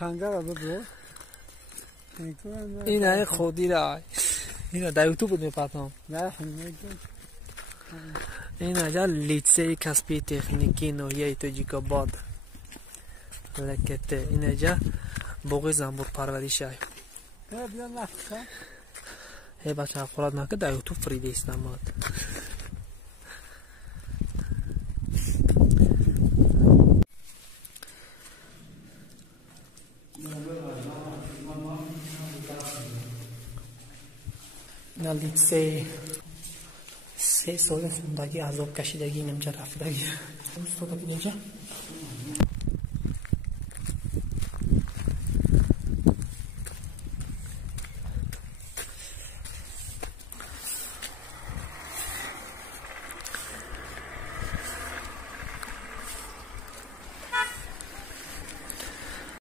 خنگر رو برو. این خودی را این در یوتیوب بود میپرتم. نه همین. این اجا لیسه کسبی تکنیکی نویه تاجیک‌آباد لکته این اجا بوق زنبور پرورش ای. بیا نخواه. ای بچه خورد نکه در یوتیوب فریده استماد. این لیسه 3 سال خوندگی عذاب کشیدگی اینجا رفتگی. دوست دارم اینجا